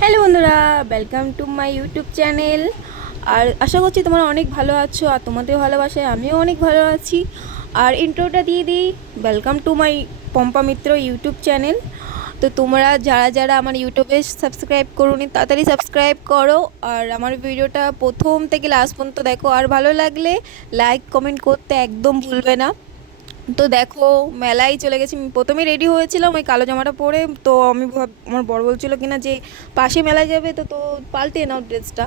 Hello বন্ধুরা welcome to my YouTube channel আর আশা করছি তোমরা অনেক ভালো আছো আর তোমাদের ভালোবাসায় আমিও অনেক ভালো আছি। আর ইন্ট্রোটা দিয়ে দিই welcome to my Pompa Mitra YouTube channel তো তোমরা যারা যারা আমার ইউটিউবে সাবস্ক্রাইব করোনি, তাড়াতাড়ি সাবস্ক্রাইব করো। আর আমার ভিডিওটা প্রথম থেকে লাস্ট পর্যন্ত দেখো। আর ভালো লাগলে লাইক কমেন্ট করতে একদম ভুলবে না। তো দেখো, মেলায় চলে গেছি। প্রথমে রেডি হয়েছিলাম ওই কালো জামাটা পরে। তো আমি ভাব, আমার বড় বলছিল কিনা যে, পাশে মেলায় যাবে তো তো পাল্টে নাও ড্রেসটা।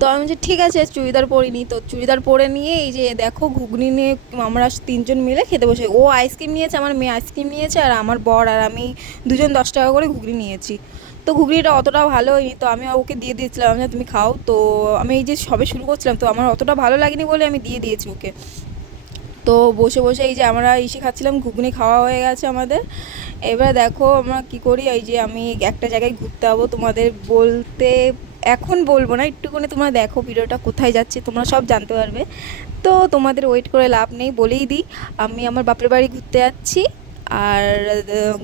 তো আমি বলছি, ঠিক আছে, চুড়িদার পরিনি তো চুড়িদার পরে নিয়ে এই যে দেখো, ঘুগনি নিয়ে আমরা তিনজন মিলে খেতে বসে। ও আইসক্রিম নিয়েছে, আমার মেয়ে আইসক্রিম নিয়েছে, আর আমার বর আর আমি দুজন দশ টাকা করে ঘুগনি নিয়েছি। তো ঘুগনিটা অতটা ভালো হয়নি। তো আমি ওকে দিয়ে দিয়েছিলাম যে তুমি খাও। তো আমি এই যে সবে শুরু করছিলাম, তো আমার অতটা ভালো লাগেনি বলে আমি দিয়ে দিয়েছি ওকে। তো বসে বসে এই যে আমরা ইসে খাচ্ছিলাম, ঘুগনি খাওয়া হয়ে গেছে আমাদের। এবার দেখো আমরা কি করি, এই যে আমি একটা জায়গায় ঘুরতে যাব তোমাদের বলতে, এখন বলব না, একটুখানি তোমরা দেখো ভিডিওটা কোথায় যাচ্ছে, তোমরা সব জানতে পারবে। তো তোমাদের ওয়েট করে লাভ নেই, বলেই দিই, আমি আমার বাপের বাড়ি ঘুরতে যাচ্ছি। আর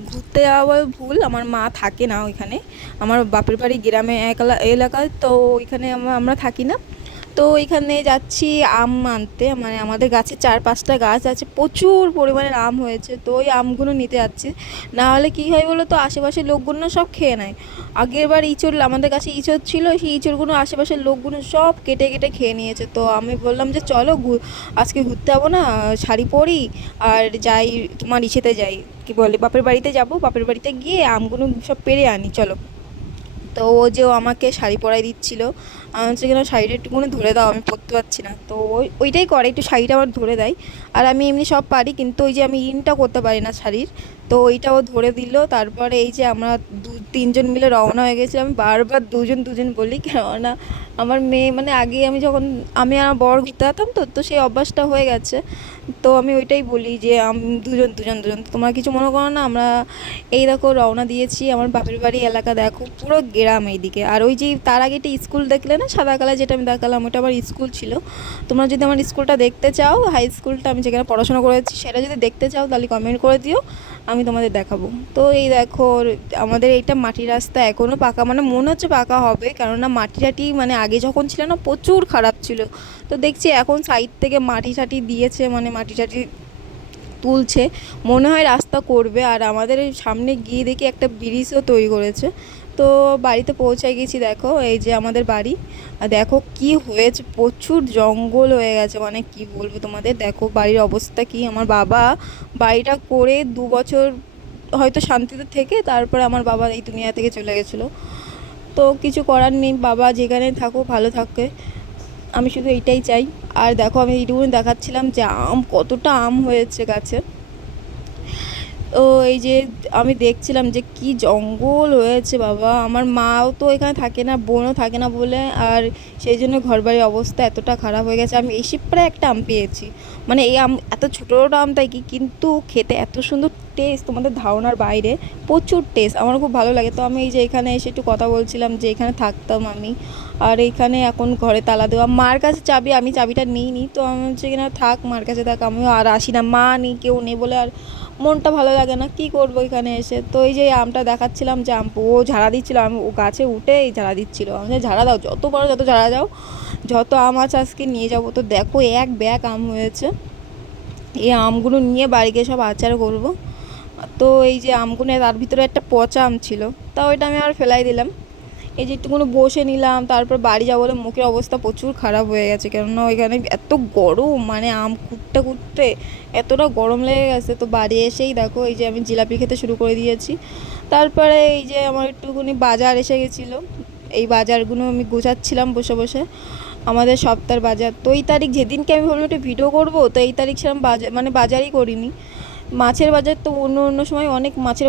ঘুরতে যাওয়া ভুল, আমার মা থাকে না ওইখানে। আমার বাপের বাড়ি গ্রামে একলা এলাকায়, তো ওইখানে আমরা আমরা থাকি না। তো এখানে যাচ্ছি আম আনতে। মানে আমাদের গাছে চার পাঁচটা গাছ আছে, প্রচুর পরিমাণের আম হয়েছে, তো ওই আমগুলো নিতে যাচ্ছি। নাহলে কী হয় বলো তো আশেপাশের লোকগুলো সব খেয়ে নেয়। আগের বার ইঁচড়, আমাদের কাছে ইঁচড় ছিল, সেই ইঁচড়গুলো আশেপাশের লোকগুলো সব কেটে কেটে খেয়ে নিয়েছে। তো আমি বললাম যে চলো আজকে ঘুরতে যাব না, শাড়ি পরি আর যাই, তোমার ইসেতে যাই। কি বলে, বাপের বাড়িতে যাব, বাপের বাড়িতে গিয়ে আমগুলো সব পেরে আনি, চলো। তো ও যে আমাকে শাড়ি পরাই দিচ্ছিল আমি হচ্ছে কিনা শাড়িটা একটুখানি ধরে দাও, আমি পরতে পারছি না। তো ওই, ওইটাই করে, একটু শাড়িটা আমার ধরে দেয়। আর আমি এমনি সব পারি, কিন্তু ওই যে আমি ইনটা করতে পারি না শাড়ির তো ওইটা ও ধরে দিল। তারপরে এই যে আমরা দু, তিনজন মিলে রওনা হয়ে গেছিলাম। আমি বারবার দুজন দুজন বলি, কেননা আমার মেয়ে মানে আগে আমি যখন, আমি আমার বর ঘুরতে যেতাম তো তো সেই অভ্যাসটা হয়ে গেছে। তো আমি ওইটাই বলি যে, আম, দুজন দুজন দুজন। তোমরা কিছু মনে করো না, আমরা এই দেখো রওনা দিয়েছি, আমার বাপের বাড়ি এলাকা দেখো, পুরো গ্রাম এইদিকে। আর ওই যে তার আগে একটা স্কুল দেখলে না, সাদা কালার যেটা আমি দেখালাম, ওটা আমার স্কুল ছিল। তোমরা যদি আমার স্কুলটা দেখতে চাও, হাই স্কুলটা আমি যেখানে পড়াশোনা করেছি, সেটা যদি দেখতে চাও, তাহলে কমেন্ট করে দিও। আমি তোমাদের দেখাবো। তো এই দেখো, আমাদের এইটা মাটির রাস্তা এখনও পাকা। মানে মনে হচ্ছে পাকা হবে, কেননা মাটি টাটি মানে আগে যখন ছিল না, প্রচুর খারাপ ছিল। তো দেখছি এখন সাইড থেকে মাটি টাটি দিয়েছে মানে মাটি টাটি তুলছে। মনে হয় রাস্তা করবে। আর আমাদের সামনে গিয়ে দেখি একটা ব্রিজও তৈরি করেছে। তো বাড়িতে পৌঁছে গেছি, দেখো, এই যে আমাদের বাড়ি। আর দেখো কি হয়েছে, প্রচুর জঙ্গল হয়ে গেছে মানে কি বলব তোমাদের? দেখো বাড়ির অবস্থা কি, আমার বাবা বাড়িটা করে দু বছর হয়তো শান্তিতে থেকে তারপরে আমার বাবা এই দুনিয়া থেকে চলে গেছিল। তো কিছু করার নেই, বাবা যেখানে থাকো ভালো থাকে আমি শুধু এইটাই চাই। আর দেখো আমি এইটুকুনি দেখাচ্ছিলাম যে আম, কতটা আম হয়েছে গাছে। ও, এই যে আমি দেখছিলাম যে কি জঙ্গল হয়েছে বাবা। আমার মাও তো এখানে থাকে না, বোনও থাকে না বলে। আর সেই জন্য ঘরবাড়ির অবস্থা এতটা খারাপ হয়ে গেছে। আমি এসে প্রায় একটা আম পেয়েছি। মানে এই আম, এত ছোটো ছোটো আম তাই কি? কিন্তু খেতে এত সুন্দর টেস্ট তোমাদের ধারণার বাইরে, প্রচুর টেস্ট আমার খুব ভালো লাগে। তো আমি এই যে এখানে এসে একটু কথা বলছিলাম যে এখানে থাকতাম আমি, আর এখানে এখন ঘরে তালা দেওয়া, মার কাছে চাবি, আমি চাবিটা নিইনি, তো আমি হচ্ছে কিনা থাক, মার কাছে থাক, আমিও আর আসি না, মা নেই, কেউ নেই বলে আর মনটা ভালো লাগে না, কি করব এখানে এসে? তো এই যে আমটা দেখাচ্ছিলাম যে আম, ও ঝাড়া দিচ্ছিল, আমি ও গাছে উঠে এই ঝাড়া দিচ্ছিল। আমি ঝাড়া দাও, যত পারো যত ঝাড়া দাও, যত আম আছে আজকে নিয়ে যাব। তো দেখো, এক ব্যাগ আম হয়েছে, এই আমগুলো নিয়ে বাড়ি গিয়ে সব আচার করব। তো এই যে আমগুলো তার ভিতরে একটা পচা আম ছিল, তা ওইটা আমি আর ফেলাই দিলাম। এই যে একটুকুনো বসে নিলাম, তারপর বাড়ি যাব বলে মুখের অবস্থা প্রচুর খারাপ হয়ে গেছে, কেননা ওইখানে এত গরম মানে আম কুটতে কুটতে এতটা গরম লেগে গেছে। তো বাড়ি এসেই দেখো, এই যে আমি জিলাপি খেতে শুরু করে দিয়েছি। তারপরে এই যে আমার একটুখানি বাজার এসে গেছিল, এই বাজারগুলো আমি গোছাচ্ছিলাম বসে বসে, আমাদের সপ্তাহের বাজার। তো এই তারিখ যেদিনকে আমি ভাবলাম একটা ভিডিও করব, তো এই তারিখ সেরকম বাজার মানে বাজারই করিনি। মাছের বাজার তো অন্য অন্য সময় অনেক মাছের